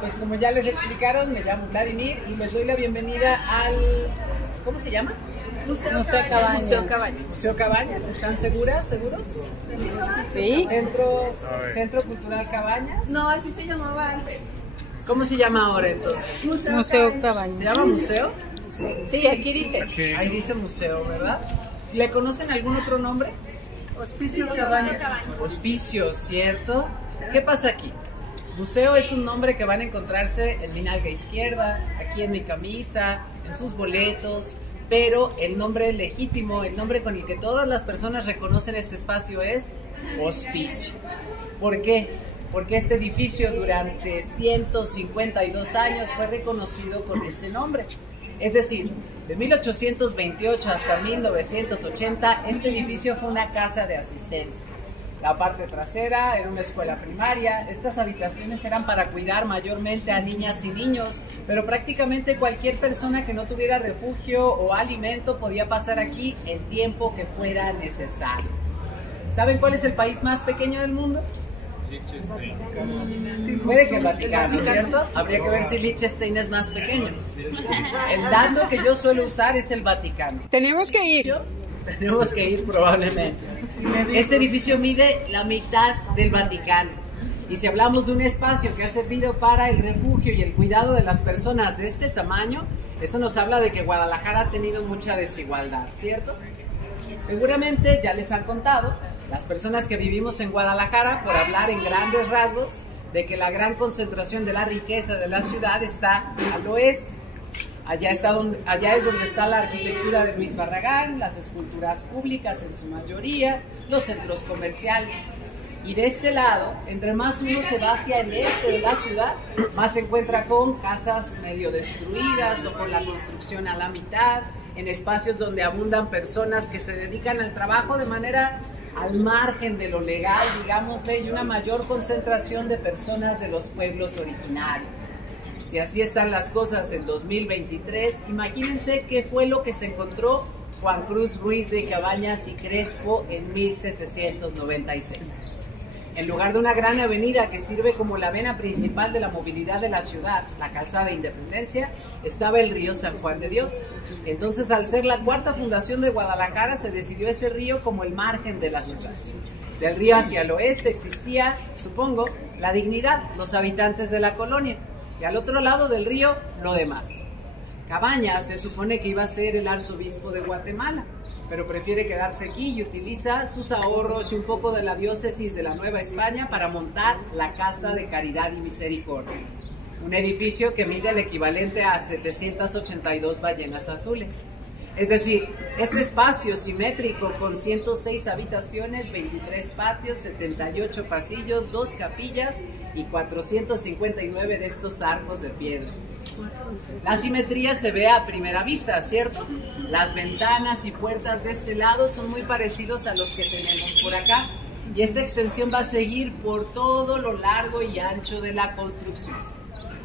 Pues como ya les explicaron, me llamo Vladimir y les doy la bienvenida al... ¿Cómo se llama? Museo Cabañas. Museo Cabañas. Museo Cabañas, ¿están seguros? Sí. Centro Cultural Cabañas. No, así se llamaba antes. ¿Cómo se llama ahora entonces? Museo Cabañas. ¿Se llama museo? Sí, aquí dice. Ahí dice museo, ¿verdad? ¿Le conocen algún otro nombre? Hospicio Cabañas. Hospicio, ¿cierto? ¿Qué pasa aquí? Museo es un nombre que van a encontrarse en mi nalga izquierda, aquí en mi camisa, en sus boletos, pero el nombre legítimo, el nombre con el que todas las personas reconocen este espacio es hospicio. ¿Por qué? Porque este edificio durante 152 años fue reconocido con ese nombre. Es decir, de 1828 hasta 1980, este edificio fue una casa de asistencia. La parte trasera era una escuela primaria. Estas habitaciones eran para cuidar mayormente a niñas y niños, pero prácticamente cualquier persona que no tuviera refugio o alimento podía pasar aquí el tiempo que fuera necesario. ¿Saben cuál es el país más pequeño del mundo? Puede que el Vaticano, ¿cierto? Habría que ver si Liechtenstein es más pequeño. El dato que yo suelo usar es el Vaticano. Tenemos que ir. Tenemos que ir probablemente. Este edificio mide la mitad del Vaticano. Y si hablamos de un espacio que ha servido para el refugio y el cuidado de las personas de este tamaño, eso nos habla de que Guadalajara ha tenido mucha desigualdad, ¿cierto? Seguramente ya les han contado, las personas que vivimos en Guadalajara, por hablar en grandes rasgos, de que la gran concentración de la riqueza de la ciudad está al oeste. Allá es donde está la arquitectura de Luis Barragán, las esculturas públicas en su mayoría, los centros comerciales. Y de este lado, entre más uno se va hacia el este de la ciudad, más se encuentra con casas medio destruidas o con la construcción a la mitad, en espacios donde abundan personas que se dedican al trabajo de manera al margen de lo legal, digámosle, y una mayor concentración de personas de los pueblos originarios. Si así están las cosas en 2023, imagínense qué fue lo que se encontró Juan Cruz Ruiz de Cabañas y Crespo en 1796. En lugar de una gran avenida que sirve como la vena principal de la movilidad de la ciudad, la Calzada de Independencia, estaba el río San Juan de Dios. Entonces, al ser la cuarta fundación de Guadalajara, se decidió ese río como el margen de la ciudad. Del río hacia el oeste existía, supongo, la dignidad, los habitantes de la colonia. Y al otro lado del río, lo demás. Cabañas se supone que iba a ser el arzobispo de Guatemala, pero prefiere quedarse aquí y utiliza sus ahorros y un poco de la diócesis de la Nueva España para montar la Casa de Caridad y Misericordia, un edificio que mide el equivalente a 782 ballenas azules. Es decir, este espacio simétrico con 106 habitaciones, 23 patios, 78 pasillos, 2 capillas y 459 de estos arcos de piedra. La simetría se ve a primera vista, ¿cierto? Las ventanas y puertas de este lado son muy parecidos a los que tenemos por acá, y esta extensión va a seguir por todo lo largo y ancho de la construcción.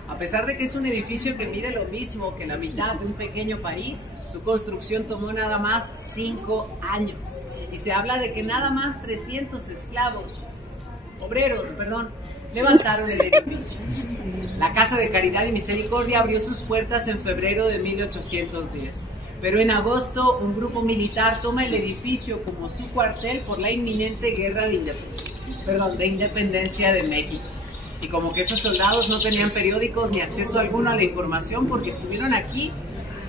A pesar de que es un edificio que mide lo mismo que la mitad de un pequeño país, su construcción tomó nada más 5 años. Y se habla de que nada más 300 obreros, levantaron el edificio. La Casa de Caridad y Misericordia abrió sus puertas en febrero de 1810. Pero en agosto, un grupo militar toma el edificio como su cuartel por la inminente guerra de independencia de México. Y como que esos soldados no tenían periódicos ni acceso alguno a la información porque estuvieron aquí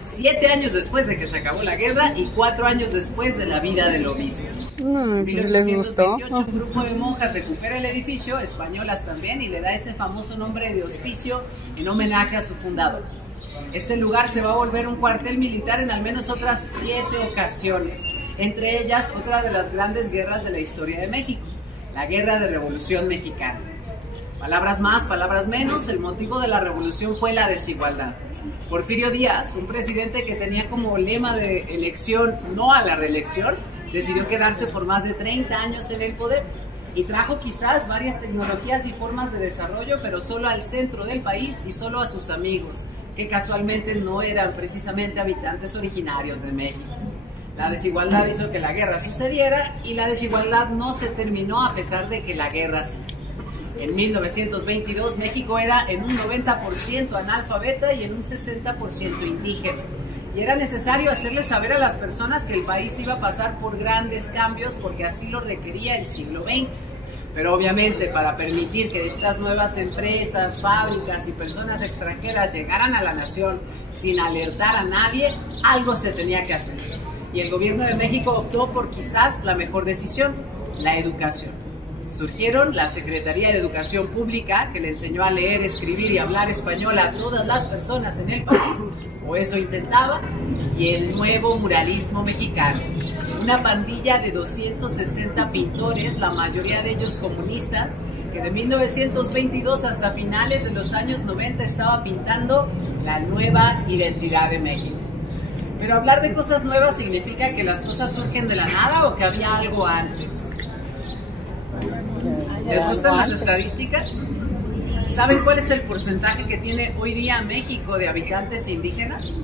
7 años después de que se acabó la guerra y 4 años después de la vida del obispo. En 1828 un grupo de monjas recupera el edificio, españolas también, y le da ese famoso nombre de hospicio en homenaje a su fundador. Este lugar se va a volver un cuartel militar en al menos otras 7 ocasiones, entre ellas otra de las grandes guerras de la historia de México, la Guerra de Revolución Mexicana. Palabras más, palabras menos, el motivo de la revolución fue la desigualdad. Porfirio Díaz, un presidente que tenía como lema de elección no a la reelección, decidió quedarse por más de 30 años en el poder y trajo quizás varias tecnologías y formas de desarrollo, pero solo al centro del país y solo a sus amigos, que casualmente no eran precisamente habitantes originarios de México. La desigualdad hizo que la guerra sucediera y la desigualdad no se terminó a pesar de que la guerra sí. En 1922 México era en un 90% analfabeta y en un 60% indígena. Y era necesario hacerles saber a las personas que el país iba a pasar por grandes cambios porque así lo requería el siglo XX. Pero obviamente para permitir que estas nuevas empresas, fábricas y personas extranjeras llegaran a la nación sin alertar a nadie, algo se tenía que hacer. Y el gobierno de México optó por quizás la mejor decisión, la educación. Surgieron la Secretaría de Educación Pública, que le enseñó a leer, escribir y hablar español a todas las personas en el país, o eso intentaba, y el nuevo muralismo mexicano. Una pandilla de 260 pintores, la mayoría de ellos comunistas, que de 1922 hasta finales de los años 90 estaba pintando la nueva identidad de México. Pero hablar de cosas nuevas significa que las cosas surgen de la nada o que había algo antes. ¿Les gustan las estadísticas? ¿Saben cuál es el porcentaje que tiene hoy día México de habitantes indígenas?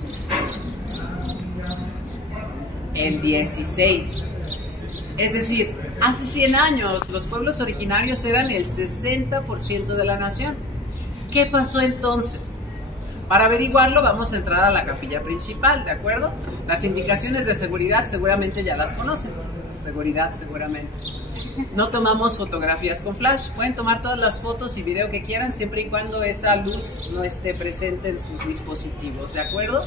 El 16. Es decir, hace 100 años los pueblos originarios eran el 60% de la nación. ¿Qué pasó entonces? Para averiguarlo vamos a entrar a la capilla principal, ¿de acuerdo? Las indicaciones de seguridad seguramente ya las conocen. Seguridad seguramente. No tomamos fotografías con flash. Pueden tomar todas las fotos y video que quieran siempre y cuando esa luz no esté presente en sus dispositivos, ¿de acuerdo?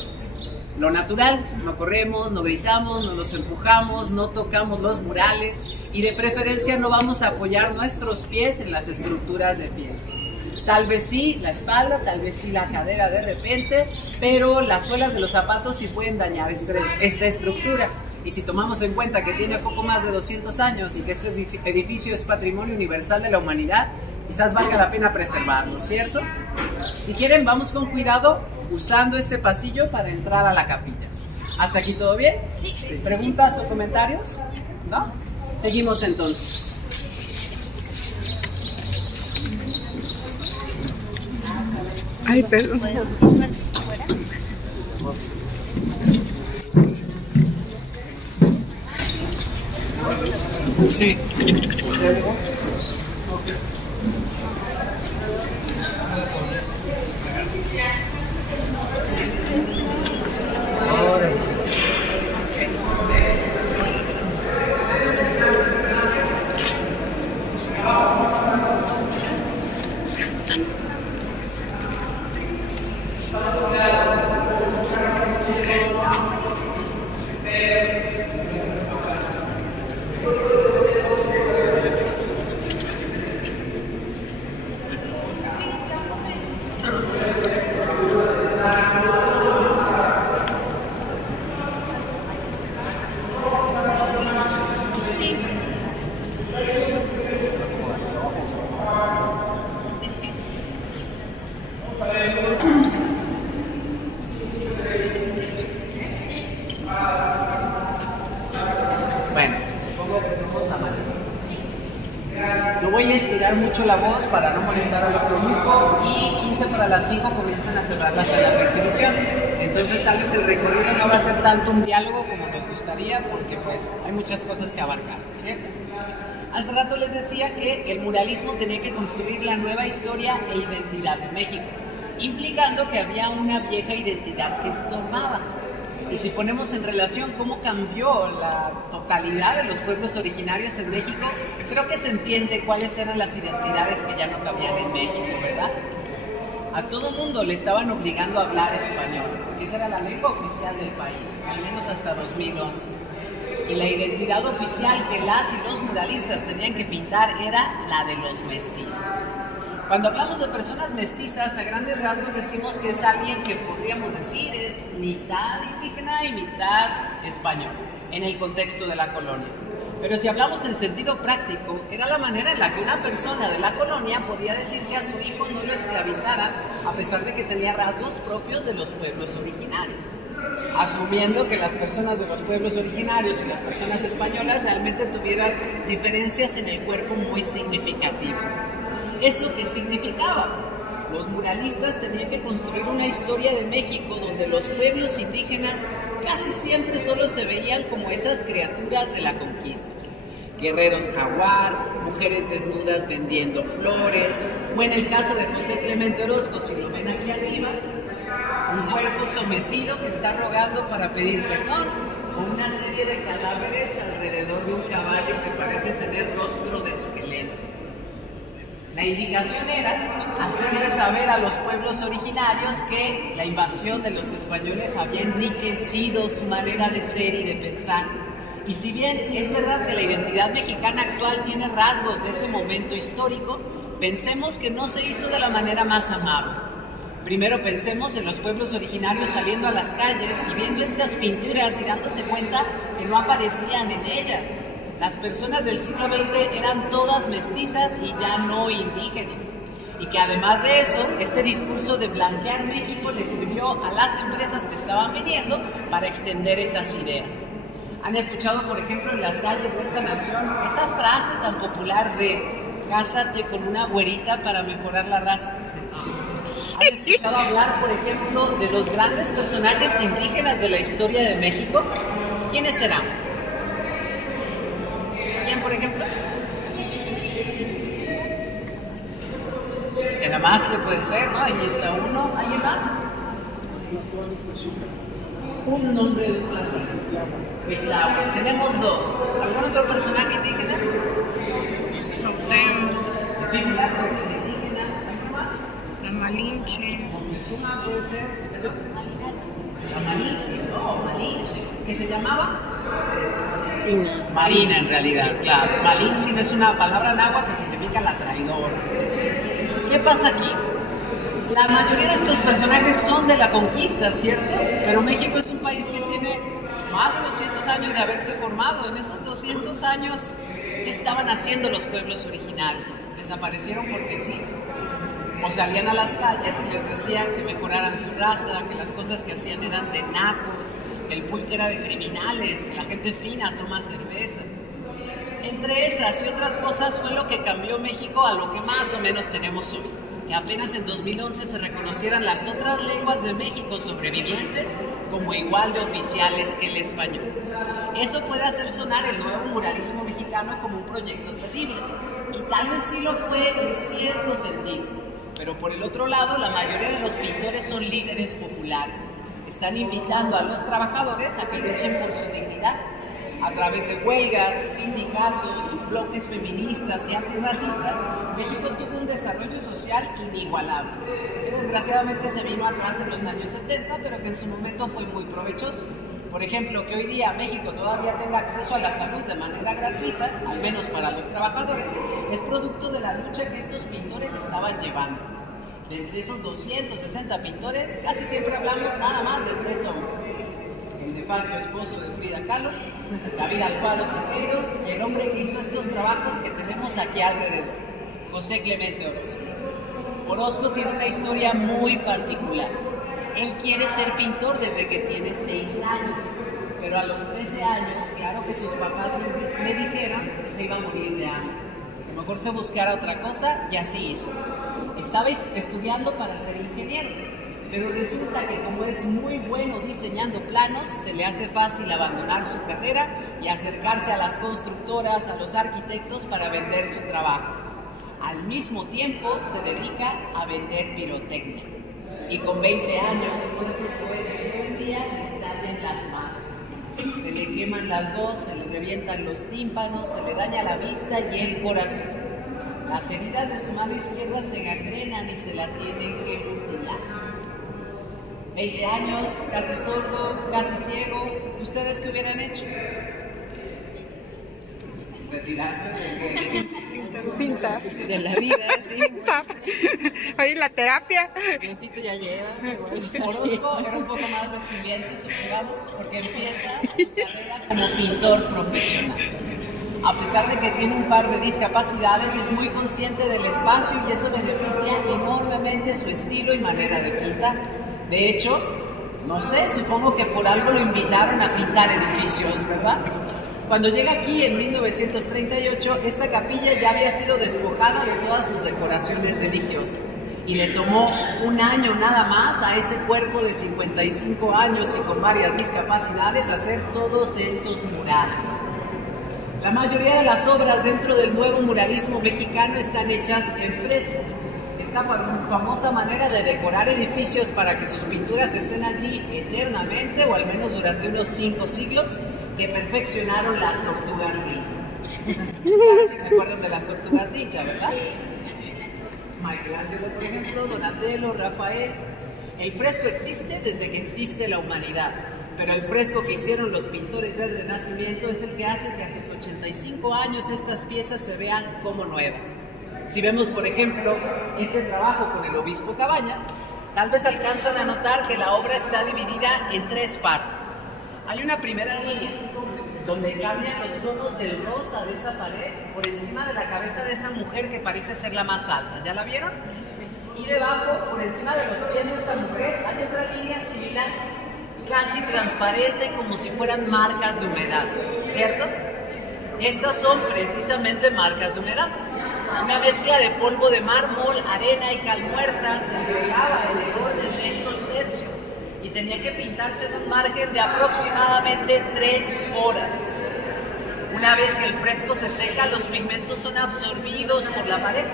Lo natural, no corremos, no gritamos, no los empujamos, no tocamos los murales y de preferencia no vamos a apoyar nuestros pies en las estructuras de piel. Tal vez sí la espalda, tal vez sí la cadera de repente, pero las suelas de los zapatos sí pueden dañar esta estructura. Y si tomamos en cuenta que tiene poco más de 200 años y que este edificio es patrimonio universal de la humanidad, quizás valga la pena preservarlo, ¿cierto? Si quieren, vamos con cuidado usando este pasillo para entrar a la capilla. ¿Hasta aquí todo bien? ¿Preguntas o comentarios? ¿No? Seguimos entonces. Ay, perdón. Sí. No voy a estirar mucho la voz para no molestar al otro grupo y 15 para las 5 comienzan a cerrar las salas de exhibición. Entonces tal vez el recorrido no va a ser tanto un diálogo como nos gustaría porque pues hay muchas cosas que abarcar, ¿cierto? Hace rato les decía que el muralismo tenía que construir la nueva historia e identidad de México, implicando que había una vieja identidad que estorbaba. Y si ponemos en relación cómo cambió la totalidad de los pueblos originarios en México, creo que se entiende cuáles eran las identidades que ya no cabían en México, ¿verdad? A todo mundo le estaban obligando a hablar español, porque esa era la lengua oficial del país, al menos hasta 2011. Y la identidad oficial que las y los muralistas tenían que pintar era la de los mestizos. Cuando hablamos de personas mestizas, a grandes rasgos decimos que es alguien que podríamos decir es mitad indígena y mitad español, en el contexto de la colonia. Pero si hablamos en sentido práctico, era la manera en la que una persona de la colonia podía decir que a su hijo no lo esclavizaran, a pesar de que tenía rasgos propios de los pueblos originarios, asumiendo que las personas de los pueblos originarios y las personas españolas realmente tuvieran diferencias en el cuerpo muy significativas. ¿Eso qué significaba? Los muralistas tenían que construir una historia de México donde los pueblos indígenas casi siempre solo se veían como esas criaturas de la conquista. Guerreros jaguar, mujeres desnudas vendiendo flores, o en el caso de José Clemente Orozco, si lo ven aquí arriba, un cuerpo sometido que está rogando para pedir perdón, o una serie de cadáveres alrededor de un caballo que parece tener rostro de esqueleto. La indicación era hacerle saber a los pueblos originarios que la invasión de los españoles había enriquecido su manera de ser y de pensar. Y si bien es verdad que la identidad mexicana actual tiene rasgos de ese momento histórico, pensemos que no se hizo de la manera más amable. Primero pensemos en los pueblos originarios saliendo a las calles y viendo estas pinturas y dándose cuenta que no aparecían en ellas. Las personas del siglo XX eran todas mestizas y ya no indígenas. Y que además de eso, este discurso de blanquear México le sirvió a las empresas que estaban viniendo para extender esas ideas. ¿Han escuchado, por ejemplo, en las calles de esta nación esa frase tan popular de cásate con una güerita para mejorar la raza? ¿Han escuchado hablar, por ejemplo, de los grandes personajes indígenas de la historia de México? ¿Quiénes serán? ¿Quién, por ejemplo? Que nada más le puede ser, ¿no? Ahí está uno. ¿Alguien más? Un nombre de un plano. Tenemos dos. ¿Algún otro personaje indígena? Indígena. ¿Algo más? La Malinche. Moctezuma puede ser. La Malinche, no, Malinche. ¿Qué se llamaba? Marina, en realidad, claro. Malinche no es una palabra náhuatl que significa la traidora. ¿Qué pasa aquí? La mayoría de estos personajes son de la conquista, ¿cierto? Pero México es un país que tiene más de 200 años de haberse formado. En esos 200 años, ¿qué estaban haciendo los pueblos originarios? ¿Desaparecieron porque sí? O salían a las calles y les decían que mejoraran su raza, que las cosas que hacían eran de nacos, el pulque era de criminales, que la gente fina toma cerveza. Entre esas y otras cosas fue lo que cambió México a lo que más o menos tenemos hoy. Que apenas en 2011 se reconocieran las otras lenguas de México sobrevivientes como igual de oficiales que el español. Eso puede hacer sonar el nuevo muralismo mexicano como un proyecto terrible, y tal vez sí lo fue en cierto sentido. Pero por el otro lado, la mayoría de los pintores son líderes populares. Están invitando a los trabajadores a que luchen por su dignidad. A través de huelgas, sindicatos, bloques feministas y antirracistas, México tuvo un desarrollo social inigualable, que desgraciadamente se vino atrás en los años 70, pero que en su momento fue muy provechoso. Por ejemplo, que hoy día México todavía tenga acceso a la salud de manera gratuita, al menos para los trabajadores, es producto de la lucha que estos pintores estaban llevando. De entre esos 260 pintores, casi siempre hablamos nada más de 3 hombres. El nefasto esposo de Frida Kahlo, David Alfaro Siqueiros y el hombre que hizo estos trabajos que tenemos aquí alrededor, José Clemente Orozco. Orozco tiene una historia muy particular. Él quiere ser pintor desde que tiene 6 años, pero a los 13 años, claro que sus papás le dijeron que se iba a morir de hambre. A lo mejor se buscara otra cosa y así hizo. Estaba estudiando para ser ingeniero, pero resulta que como es muy bueno diseñando planos, se le hace fácil abandonar su carrera y acercarse a las constructoras, a los arquitectos para vender su trabajo. Al mismo tiempo se dedica a vender pirotecnia. Y con 20 años, uno de esos jóvenes que hoy en día le estallan las manos. Se le queman las dos, se le revientan los tímpanos, se le daña la vista y el corazón. Las heridas de su mano izquierda se gangrenan y se la tienen que mutilar. 20 años, casi sordo, casi ciego. ¿Ustedes qué hubieran hecho? Retirarse de Pintar. de la vida, sí. Pintar. Oye, la terapia. Diosito ya llega. Orozco era un poco más resiliente, supongamos, porque empieza su carrera como pintor profesional. a pesar de que tiene un par de discapacidades, es muy consciente del espacio y eso beneficia enormemente su estilo y manera de pintar. De hecho, no sé, supongo que por algo lo invitaron a pintar edificios, ¿verdad? Cuando llega aquí en 1938, esta capilla ya había sido despojada de todas sus decoraciones religiosas y le tomó un año nada más a ese cuerpo de 55 años y con varias discapacidades hacer todos estos murales. La mayoría de las obras dentro del nuevo muralismo mexicano están hechas en fresco. Esta famosa manera de decorar edificios para que sus pinturas estén allí eternamente o al menos durante unos 5 siglos que perfeccionaron las tortugas ninja. Claro que se acuerdan de las tortugas ninja, ¿verdad? Michelangelo, por ejemplo, Donatello, Rafael. El fresco existe desde que existe la humanidad, pero el fresco que hicieron los pintores del Renacimiento es el que hace que a sus 85 años estas piezas se vean como nuevas. Si vemos, por ejemplo, este trabajo con el obispo Cabañas, tal vez alcanzan a notar que la obra está dividida en 3 partes. Hay una primera línea donde cambian los tonos del rosa de esa pared por encima de la cabeza de esa mujer que parece ser la más alta. ¿Ya la vieron? Y debajo, por encima de los pies de esta mujer, hay otra línea similar, casi transparente, como si fueran marcas de humedad, ¿cierto? Estas son precisamente marcas de humedad. Una mezcla de polvo de mármol, arena y cal muerta se agregaba en el orden de estos tercios y tenía que pintarse en un margen de aproximadamente 3 horas. Una vez que el fresco se seca, los pigmentos son absorbidos por la pared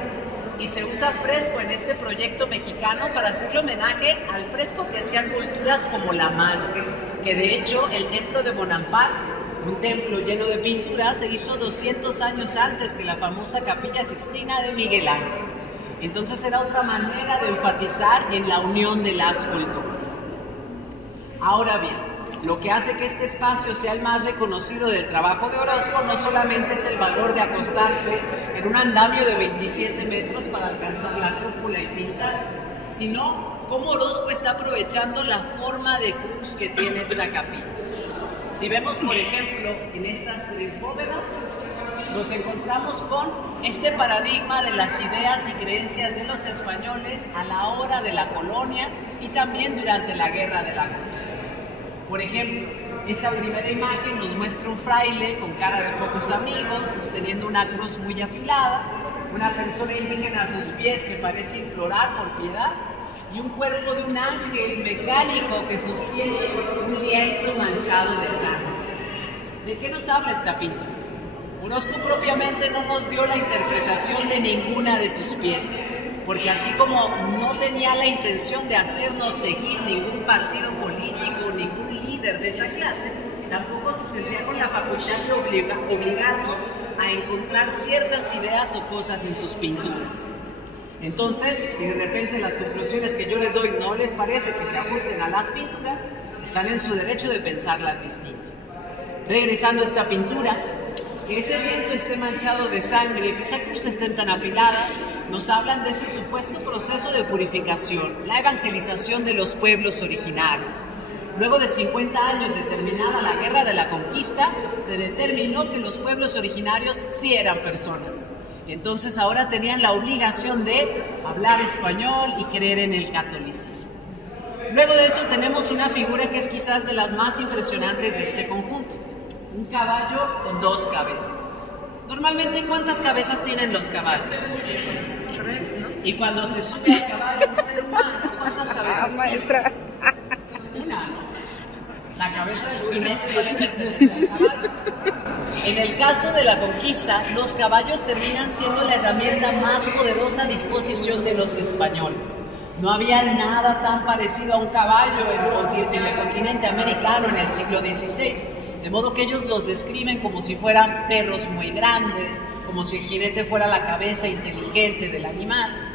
y se usa fresco en este proyecto mexicano para hacerle homenaje al fresco que hacían culturas como la maya, que de hecho el templo de Bonampak, un templo lleno de pinturas, se hizo 200 años antes que la famosa Capilla Sixtina de Miguel Ángel. Entonces era otra manera de enfatizar en la unión de las culturas. Ahora bien, lo que hace que este espacio sea el más reconocido del trabajo de Orozco no solamente es el valor de acostarse en un andamio de 27 metros para alcanzar la cúpula y pintar, sino cómo Orozco está aprovechando la forma de cruz que tiene esta capilla. Si vemos, por ejemplo, en estas 3 bóvedas, nos encontramos con este paradigma de las ideas y creencias de los españoles a la hora de la colonia y también durante la Guerra de la Conquista. Por ejemplo, esta primera imagen nos muestra un fraile con cara de pocos amigos, sosteniendo una cruz muy afilada, una persona indígena a sus pies que parece implorar por piedad, y un cuerpo de un ángel mecánico que sostiene un lienzo manchado de sangre. ¿De qué nos habla esta pintura? Orozco propiamente no nos dio la interpretación de ninguna de sus piezas, porque así como no tenía la intención de hacernos seguir ningún partido político, ningún líder de esa clase, tampoco se sentía con la facultad de obligarnos a encontrar ciertas ideas o cosas en sus pinturas. Entonces, si de repente las conclusiones que yo les doy no les parece que se ajusten a las pinturas, están en su derecho de pensarlas distinto. Regresando a esta pintura, que ese lienzo esté manchado de sangre, que esa cruz estén tan afiladas, nos hablan de ese supuesto proceso de purificación, la evangelización de los pueblos originarios. Luego de 50 años de terminada la Guerra de la Conquista, se determinó que los pueblos originarios sí eran personas. Entonces ahora tenían la obligación de hablar español y creer en el catolicismo. Luego de eso tenemos una figura que es quizás de las más impresionantes de este conjunto. Un caballo con 2 cabezas. Normalmente, ¿cuántas cabezas tienen los caballos? 3, ¿no? Y cuando se sube al caballo un ser humano, ¿cuántas cabezas tiene? Una, ¿no? La cabeza del jinete. En el caso de la conquista, los caballos terminan siendo la herramienta más poderosa a disposición de los españoles. No había nada tan parecido a un caballo en el continente americano en el siglo XVI, de modo que ellos los describen como si fueran perros muy grandes, como si el jinete fuera la cabeza inteligente del animal.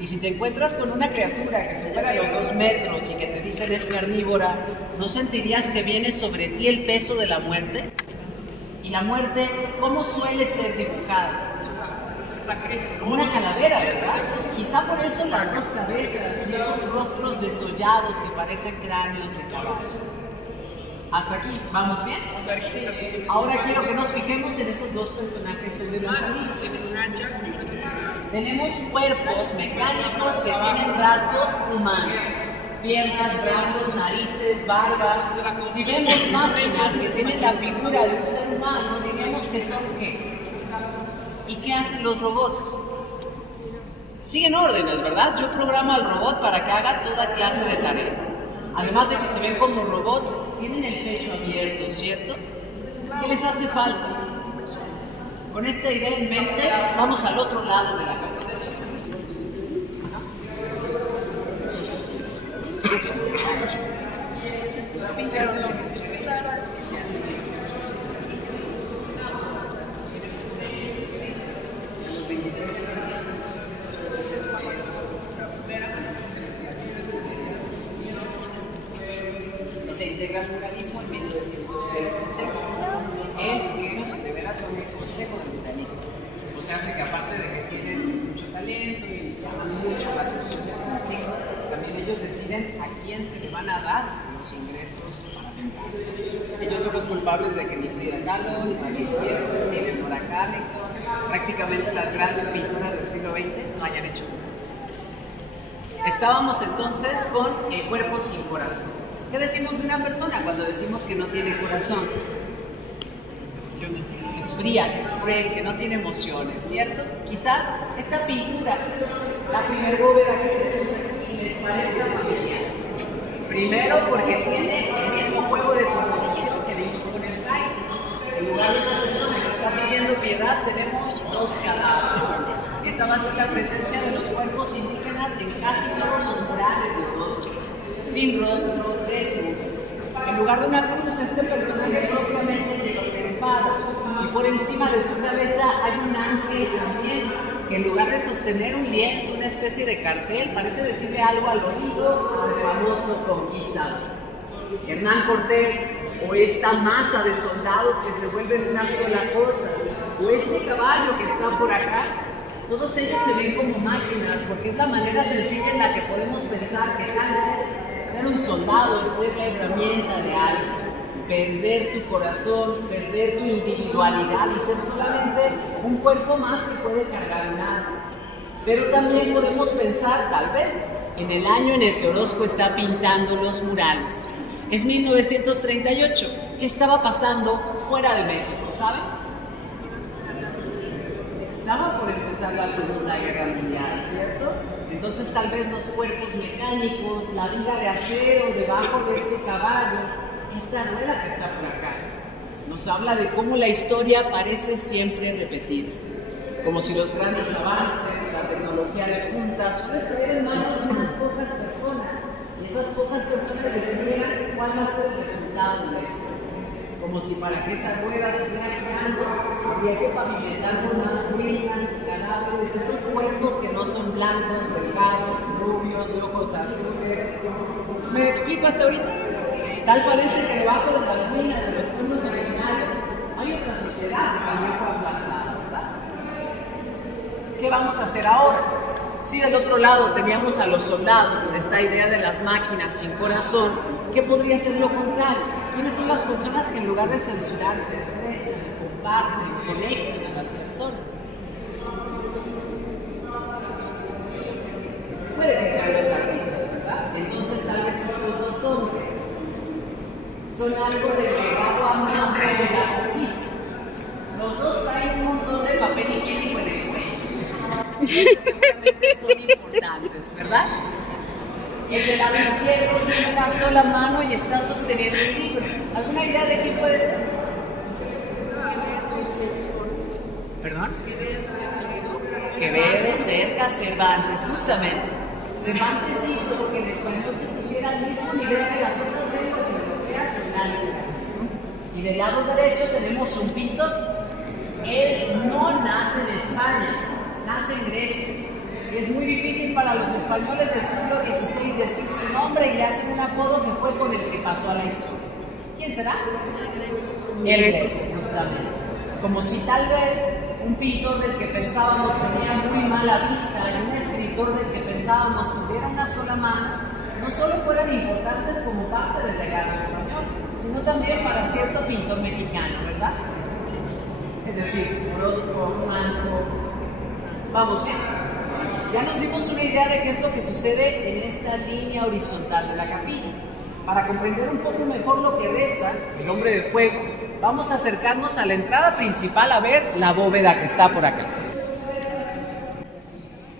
Y si te encuentras con una criatura que supera los 2 metros y que te dicen es carnívora, ¿no sentirías que viene sobre ti el peso de la muerte? Y la muerte, ¿cómo suele ser dibujada? Como una calavera, ¿verdad? Quizá por eso las 2 cabezas y esos rostros desollados que parecen cráneos de caballo. Hasta aquí, ¿vamos bien? Ahora quiero que nos fijemos en esos dos personajes sobre la salida. Tenemos cuerpos mecánicos que tienen rasgos humanos. Piernas, brazos, narices, barbas. Si vemos máquinas que tienen la figura de un ser humano, diríamos que son ¿qué? ¿Y qué hacen los robots? Siguen órdenes, ¿verdad? Yo programo al robot para que haga toda clase de tareas. Además de que se ven como robots, tienen el pecho abierto, ¿cierto? ¿Qué les hace falta? Con esta idea en mente, vamos al otro lado de la cabeza. Se integra el muralismo en 1926. Es que nos revela sobre el Consejo del Muralismo. O sea, hace que aparte de que tienen mucho talento y llaman mucho la atención del público, también ellos deciden a quién se le van a dar los ingresos para pintar. Ellos son los culpables de que ni Frida Kahlo, ni María Izquierdo, ni Eleonora Carrington, prácticamente las grandes pinturas del siglo XX no hayan hecho nada. Estábamos entonces con el cuerpo sin corazón. ¿Qué decimos de una persona cuando decimos que no tiene corazón? Es fría, que es cruel, que no tiene emociones, ¿cierto? Quizás esta pintura, la primer bóveda que tenemos aquí, les parece familiar. Primero porque tiene el mismo juego de composición que vimos con el trailer. En lugar de una persona que está pidiendo piedad, tenemos dos cadáveres. Esta va a ser la presencia de los cuerpos indígenas en casi todos los murales de rostro, sin rostro, desnudos. En lugar de una cruz, este personaje propiamente tiene una espada y por encima de su cabeza hay un ángel también que en lugar de sostener un lienzo, una especie de cartel, parece decirle algo al oído al famoso conquistador. Hernán Cortés, o esta masa de soldados que se vuelven una sola cosa, o ese caballo que está por acá, todos ellos se ven como máquinas porque es la manera sencilla en la que podemos pensar que tal vez ser un soldado es ser la herramienta de algo. Perder tu corazón, perder tu individualidad y ser solamente un cuerpo más que puede cargar un arma. Pero también podemos pensar, tal vez, en el año en el que Orozco está pintando los murales. Es 1938. ¿Qué estaba pasando fuera de México, saben? Estaba por empezar la Segunda Guerra Mundial, ¿cierto? Entonces tal vez los cuerpos mecánicos, la viga de acero debajo de este caballo, esta rueda que está por acá, nos habla de cómo la historia parece siempre repetirse, como si los grandes avances, la tecnología de punta, solo estuviera en manos de unas pocas personas, y esas pocas personas decidieran cuál va a ser el resultado de esto. Como si para que esa rueda siguiera girando, habría que pavimentar con más ruinas y cadáveres de esos cuerpos que no son blancos, delgados, rubios, de ojos azules. ¿Me explico hasta ahorita? Tal parece que debajo de las ruinas de los pueblos originarios hay otra sociedad que también fue aplastada, ¿verdad? ¿Qué vamos a hacer ahora? Si del otro lado teníamos a los soldados, esta idea de las máquinas sin corazón, ¿qué podría ser lo contrario? ¿Quiénes son las personas que en lugar de censurarse, expresan, comparten, conectan a las personas? Puede que sean los artistas, ¿verdad? Entonces tal vez estos dos hombres son algo del legado amado de la conquista. Los dos traen un montón de papel higiénico en el cuello. Seguramente son importantes, ¿verdad? El del lado izquierdo tiene una sola mano y está sosteniendo el libro. ¿Alguna idea de quién puede ser? ¿Perdón? Quevedo, cerca, Cervantes, justamente. Cervantes hizo que el español se pusiera al mismo nivel que las otras lenguas europeas en la literatura. Y del lado derecho tenemos un pintor. Él no nace en España, nace en Grecia. Y es muy difícil para los españoles del siglo XVI decir su nombre y le hacen un apodo que fue con el que pasó a la historia. ¿Quién será? El Greco, justamente. Como si tal vez un pintor del que pensábamos tenía muy mala vista y un escritor del que pensábamos tuviera una sola mano, no solo fueran importantes como parte del legado español, sino también para cierto pintor mexicano, ¿verdad? Es decir, Orozco, Manco. Vamos bien. Ya nos dimos una idea de qué es lo que sucede en esta línea horizontal de la capilla. Para comprender un poco mejor lo que resta, el hombre de fuego, vamos a acercarnos a la entrada principal a ver la bóveda que está por acá.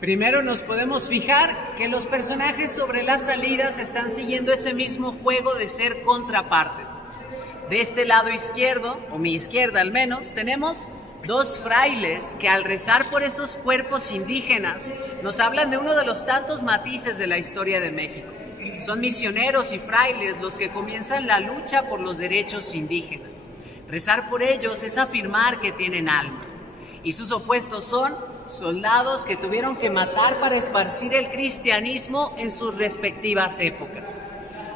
Primero nos podemos fijar que los personajes sobre las salidas están siguiendo ese mismo juego de ser contrapartes. De este lado izquierdo, o mi izquierda al menos, tenemos dos frailes que al rezar por esos cuerpos indígenas nos hablan de uno de los tantos matices de la historia de México. Son misioneros y frailes los que comienzan la lucha por los derechos indígenas. Rezar por ellos es afirmar que tienen alma. Y sus opuestos son soldados que tuvieron que matar para esparcir el cristianismo en sus respectivas épocas.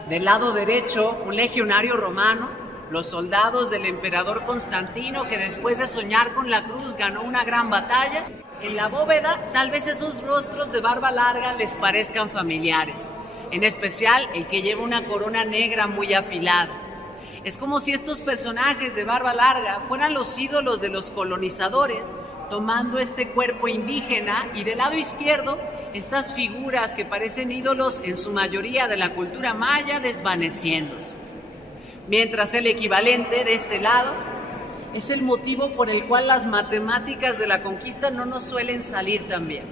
Del lado derecho, un legionario romano, los soldados del emperador Constantino, que después de soñar con la cruz ganó una gran batalla. En la bóveda, tal vez esos rostros de barba larga les parezcan familiares, en especial el que lleva una corona negra muy afilada. Es como si estos personajes de barba larga fueran los ídolos de los colonizadores, tomando este cuerpo indígena, y del lado izquierdo, estas figuras que parecen ídolos en su mayoría de la cultura maya desvaneciéndose. Mientras el equivalente de este lado es el motivo por el cual las matemáticas de la conquista no nos suelen salir tan bien.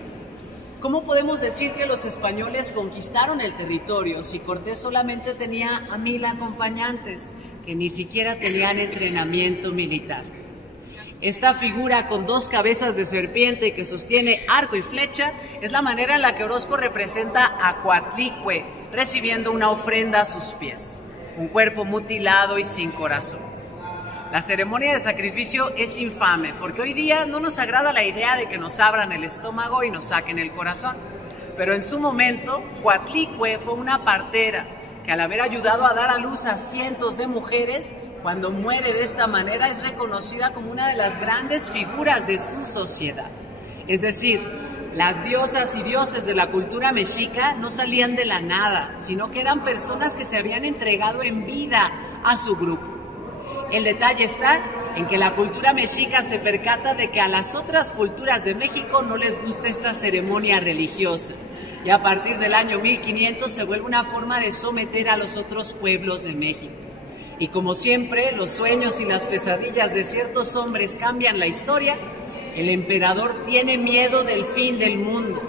¿Cómo podemos decir que los españoles conquistaron el territorio si Cortés solamente tenía a 1000 acompañantes que ni siquiera tenían entrenamiento militar? Esta figura con dos cabezas de serpiente que sostiene arco y flecha es la manera en la que Orozco representa a Coatlicue recibiendo una ofrenda a sus pies, un cuerpo mutilado y sin corazón. La ceremonia de sacrificio es infame porque hoy día no nos agrada la idea de que nos abran el estómago y nos saquen el corazón. Pero en su momento, Coatlicue fue una partera que al haber ayudado a dar a luz a cientos de mujeres, cuando muere de esta manera es reconocida como una de las grandes figuras de su sociedad. Es decir, las diosas y dioses de la cultura mexica no salían de la nada, sino que eran personas que se habían entregado en vida a su grupo. El detalle está en que la cultura mexica se percata de que a las otras culturas de México no les gusta esta ceremonia religiosa, y a partir del año 1500 se vuelve una forma de someter a los otros pueblos de México. Y como siempre, los sueños y las pesadillas de ciertos hombres cambian la historia. El emperador tiene miedo del fin del mundo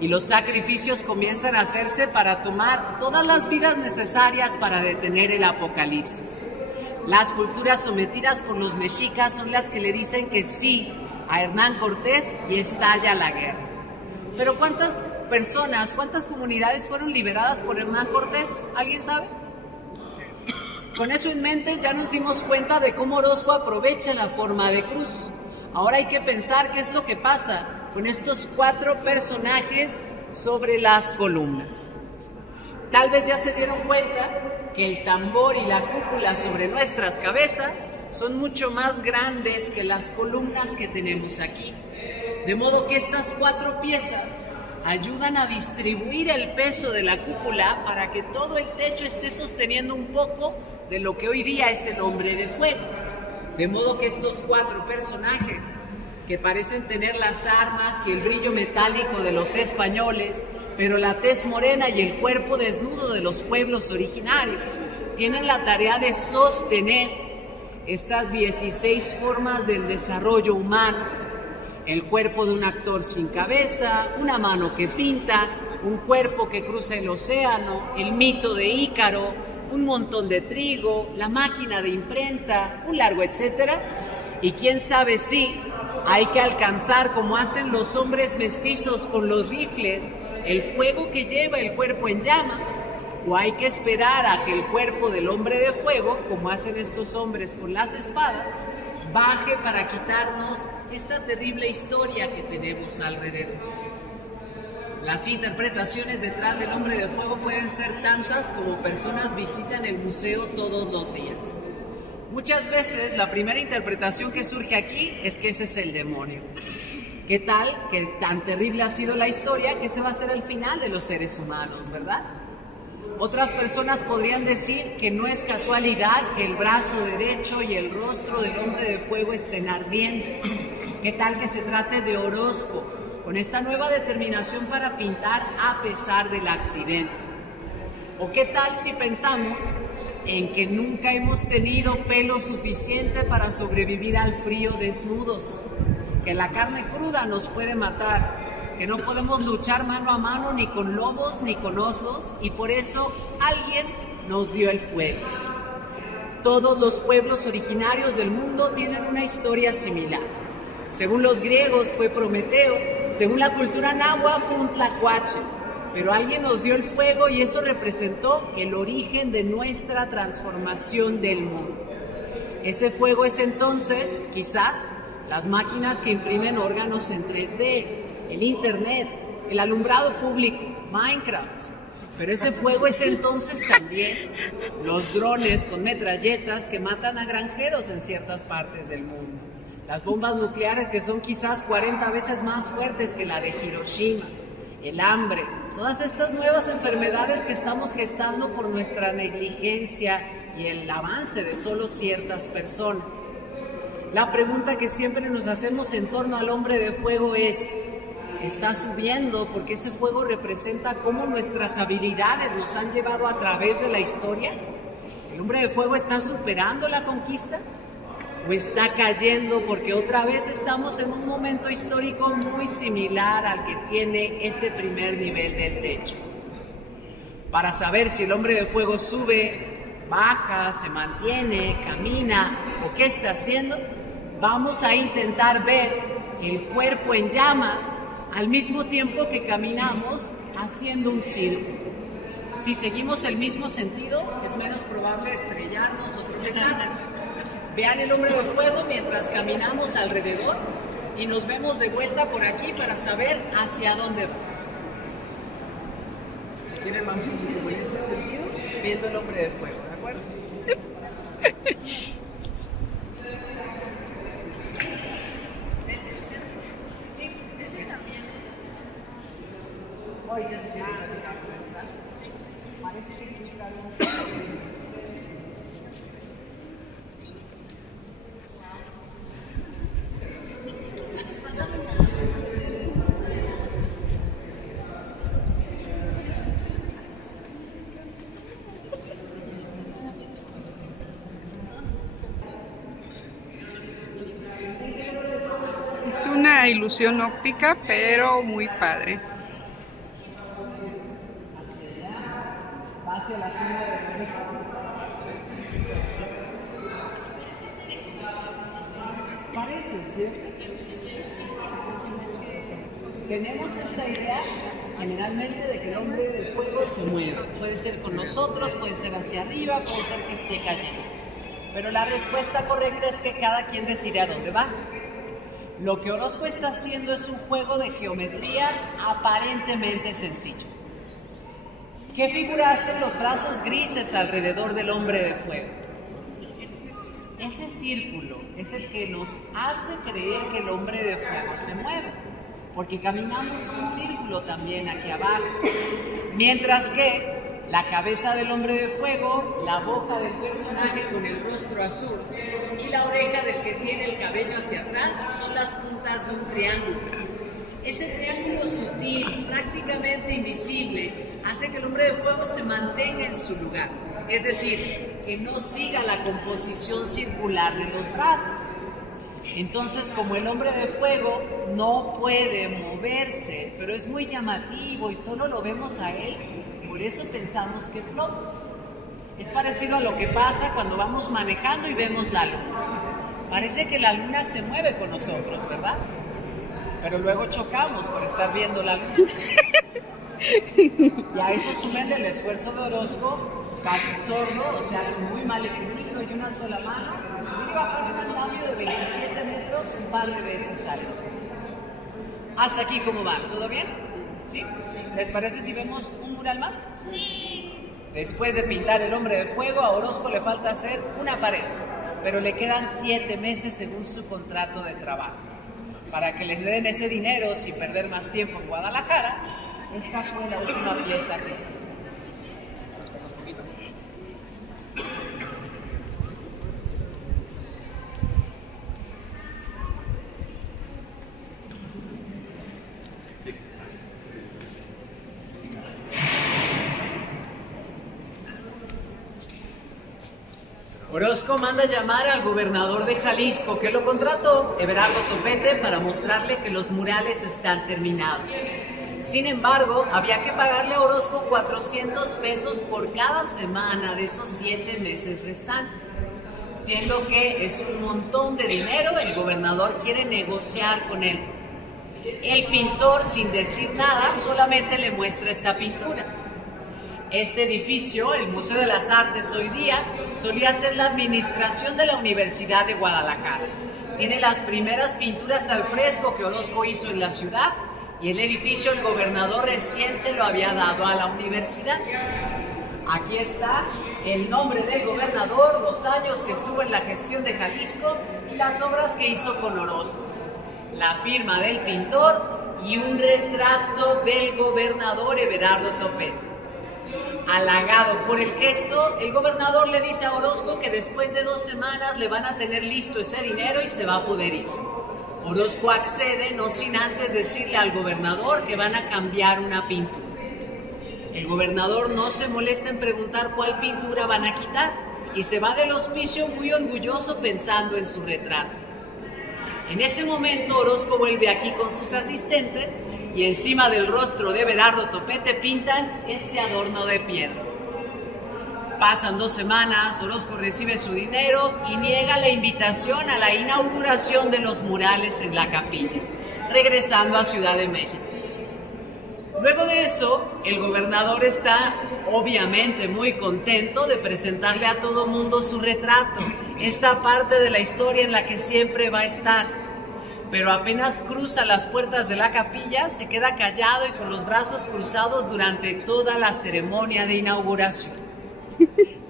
y los sacrificios comienzan a hacerse para tomar todas las vidas necesarias para detener el apocalipsis. Las culturas sometidas por los mexicas son las que le dicen que sí a Hernán Cortés y estalla la guerra. Pero ¿cuántas personas, cuántas comunidades fueron liberadas por Hernán Cortés? ¿Alguien sabe? Con eso en mente ya nos dimos cuenta de cómo Orozco aprovecha la forma de cruz. Ahora hay que pensar qué es lo que pasa con estos 4 personajes sobre las columnas. Tal vez ya se dieron cuenta que el tambor y la cúpula sobre nuestras cabezas son mucho más grandes que las columnas que tenemos aquí. De modo que estas 4 piezas ayudan a distribuir el peso de la cúpula para que todo el techo esté sosteniendo un poco de lo que hoy día es el hombre de fuego. De modo que estos 4 personajes, que parecen tener las armas y el brillo metálico de los españoles, pero la tez morena y el cuerpo desnudo de los pueblos originarios, tienen la tarea de sostener estas 16 formas del desarrollo humano. El cuerpo de un actor sin cabeza, una mano que pinta, un cuerpo que cruza el océano, el mito de Ícaro, un montón de trigo, la máquina de imprenta, un largo etcétera. Y quién sabe si hay que alcanzar, como hacen los hombres mestizos con los rifles, el fuego que lleva el cuerpo en llamas, o hay que esperar a que el cuerpo del hombre de fuego, como hacen estos hombres con las espadas, baje para quitarnos esta terrible historia que tenemos alrededor. Las interpretaciones detrás del hombre de fuego pueden ser tantas como personas visitan el museo todos los días. Muchas veces la primera interpretación que surge aquí es que ese es el demonio. ¿Qué tal que tan terrible ha sido la historia que ese va a ser el final de los seres humanos, verdad? Otras personas podrían decir que no es casualidad que el brazo derecho y el rostro del hombre de fuego estén ardiendo. ¿Qué tal que se trate de Orozco, con esta nueva determinación para pintar a pesar del accidente? ¿O qué tal si pensamos en que nunca hemos tenido pelo suficiente para sobrevivir al frío desnudos? Que la carne cruda nos puede matar, que no podemos luchar mano a mano ni con lobos ni con osos, y por eso alguien nos dio el fuego. Todos los pueblos originarios del mundo tienen una historia similar. Según los griegos fue Prometeo, según la cultura náhuatl fue un tlacuache, pero alguien nos dio el fuego y eso representó el origen de nuestra transformación del mundo. Ese fuego es entonces, quizás, las máquinas que imprimen órganos en 3D, el internet, el alumbrado público, Minecraft. Pero ese fuego es entonces también los drones con metralletas que matan a granjeros en ciertas partes del mundo. Las bombas nucleares que son quizás 40 veces más fuertes que la de Hiroshima. El hambre, todas estas nuevas enfermedades que estamos gestando por nuestra negligencia y el avance de solo ciertas personas. La pregunta que siempre nos hacemos en torno al hombre de fuego es: ¿está subiendo porque ese fuego representa cómo nuestras habilidades nos han llevado a través de la historia? ¿El hombre de fuego está superando la conquista? ¿O está cayendo porque otra vez estamos en un momento histórico muy similar al que tiene ese primer nivel del techo? Para saber si el hombre de fuego sube, baja, se mantiene, camina o qué está haciendo, vamos a intentar ver el cuerpo en llamas al mismo tiempo que caminamos haciendo un círculo. Si seguimos el mismo sentido, es menos probable estrellarnos o tropezarnos. Vean el hombre de fuego mientras caminamos alrededor y nos vemos de vuelta por aquí para saber hacia dónde va. Si quieren, vamos así como en este sentido, viendo el hombre de fuego, ¿de acuerdo? Hoy ya se tiene que regresar. Parece que sí está bien. Es una ilusión óptica, pero muy padre. Hacia la cima de México. Parece, ¿cierto? Tenemos esta idea generalmente de que el hombre del fuego se mueve. Puede ser con nosotros, puede ser hacia arriba, puede ser que esté cayendo. Pero la respuesta correcta es que cada quien decide a dónde va. Lo que Orozco está haciendo es un juego de geometría aparentemente sencillo. ¿Qué figura hacen los brazos grises alrededor del hombre de fuego? Ese círculo es el que nos hace creer que el hombre de fuego se mueve, porque caminamos un círculo también aquí abajo. Mientras que la cabeza del hombre de fuego, la boca del personaje con el rostro azul y la oreja del que tiene el cabello hacia atrás son las puntas de un triángulo. Ese triángulo sutil, prácticamente invisible, hace que el hombre de fuego se mantenga en su lugar, es decir, que no siga la composición circular de los brazos. Entonces, como el hombre de fuego no puede moverse, pero es muy llamativo y solo lo vemos a él, por eso pensamos que flota. Es parecido a lo que pasa cuando vamos manejando y vemos la luna. Parece que la luna se mueve con nosotros, ¿verdad? Pero luego chocamos por estar viendo la luna. Y a eso sumen el esfuerzo de Orozco, casi sordo, o sea, con muy mal equilibrio y una sola mano, de subir y bajar un andamio de 27 metros un par de veces al año. Hasta aquí, ¿cómo va? ¿Todo bien? ¿Sí? ¿Les parece si vemos un mural más? Sí. Después de pintar el hombre de fuego, a Orozco le falta hacer una pared, pero le quedan 7 meses según su contrato de trabajo. Para que les den ese dinero sin perder más tiempo en Guadalajara, esta fue la última pieza que hizo. Orozco manda llamar al gobernador de Jalisco, que lo contrató, Everardo Topete, para mostrarle que los murales están terminados. Sin embargo, había que pagarle a Orozco 400 pesos por cada semana de esos 7 meses restantes. Siendo que es un montón de dinero, el gobernador quiere negociar con él. El pintor, sin decir nada, solamente le muestra esta pintura. Este edificio, el Museo de las Artes hoy día, solía ser la administración de la Universidad de Guadalajara. Tiene las primeras pinturas al fresco que Orozco hizo en la ciudad, y el edificio el gobernador recién se lo había dado a la universidad. Aquí está el nombre del gobernador, los años que estuvo en la gestión de Jalisco y las obras que hizo con Orozco. La firma del pintor y un retrato del gobernador Everardo Topete. Halagado por el gesto, el gobernador le dice a Orozco que después de 2 semanas le van a tener listo ese dinero y se va a poder ir. Orozco accede, no sin antes decirle al gobernador que van a cambiar una pintura. El gobernador no se molesta en preguntar cuál pintura van a quitar y se va del hospicio muy orgulloso pensando en su retrato. En ese momento Orozco vuelve aquí con sus asistentes y encima del rostro de Everardo Topete pintan este adorno de piedra. Pasan 2 semanas, Orozco recibe su dinero y niega la invitación a la inauguración de los murales en la capilla, regresando a Ciudad de México. Luego de eso, el gobernador está obviamente muy contento de presentarle a todo mundo su retrato, esta parte de la historia en la que siempre va a estar. Pero apenas cruza las puertas de la capilla, se queda callado y con los brazos cruzados durante toda la ceremonia de inauguración.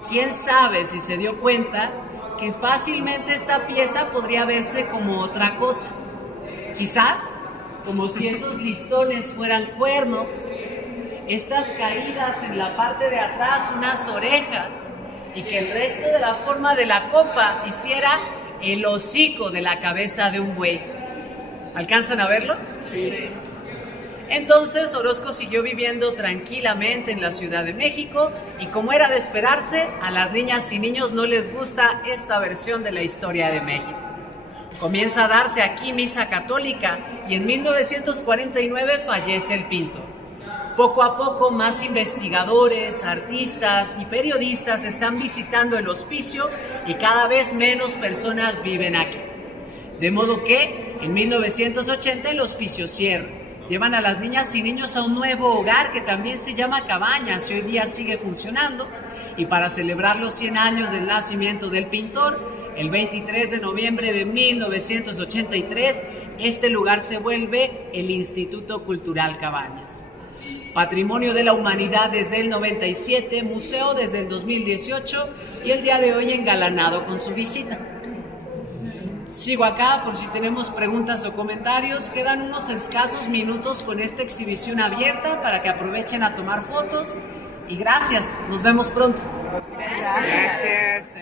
¿Quién sabe si se dio cuenta que fácilmente esta pieza podría verse como otra cosa? Quizás como si esos listones fueran cuernos, estas caídas en la parte de atrás unas orejas, y que el resto de la forma de la copa hiciera el hocico de la cabeza de un buey. ¿Alcanzan a verlo? Sí. Entonces Orozco siguió viviendo tranquilamente en la Ciudad de México y, como era de esperarse, a las niñas y niños no les gusta esta versión de la historia de México. Comienza a darse aquí misa católica y en 1949 fallece el pintor. Poco a poco más investigadores, artistas y periodistas están visitando el hospicio y cada vez menos personas viven aquí. De modo que en 1980 el hospicio cierra. Llevan a las niñas y niños a un nuevo hogar que también se llama Cabañas y hoy día sigue funcionando. Y para celebrar los 100 años del nacimiento del pintor, el 23 de noviembre de 1983, este lugar se vuelve el Instituto Cultural Cabañas. Patrimonio de la Humanidad desde el 97, museo desde el 2018 y el día de hoy engalanado con su visita. Sigo acá por si tenemos preguntas o comentarios. Quedan unos escasos minutos con esta exhibición abierta para que aprovechen a tomar fotos. Y gracias, nos vemos pronto. Gracias.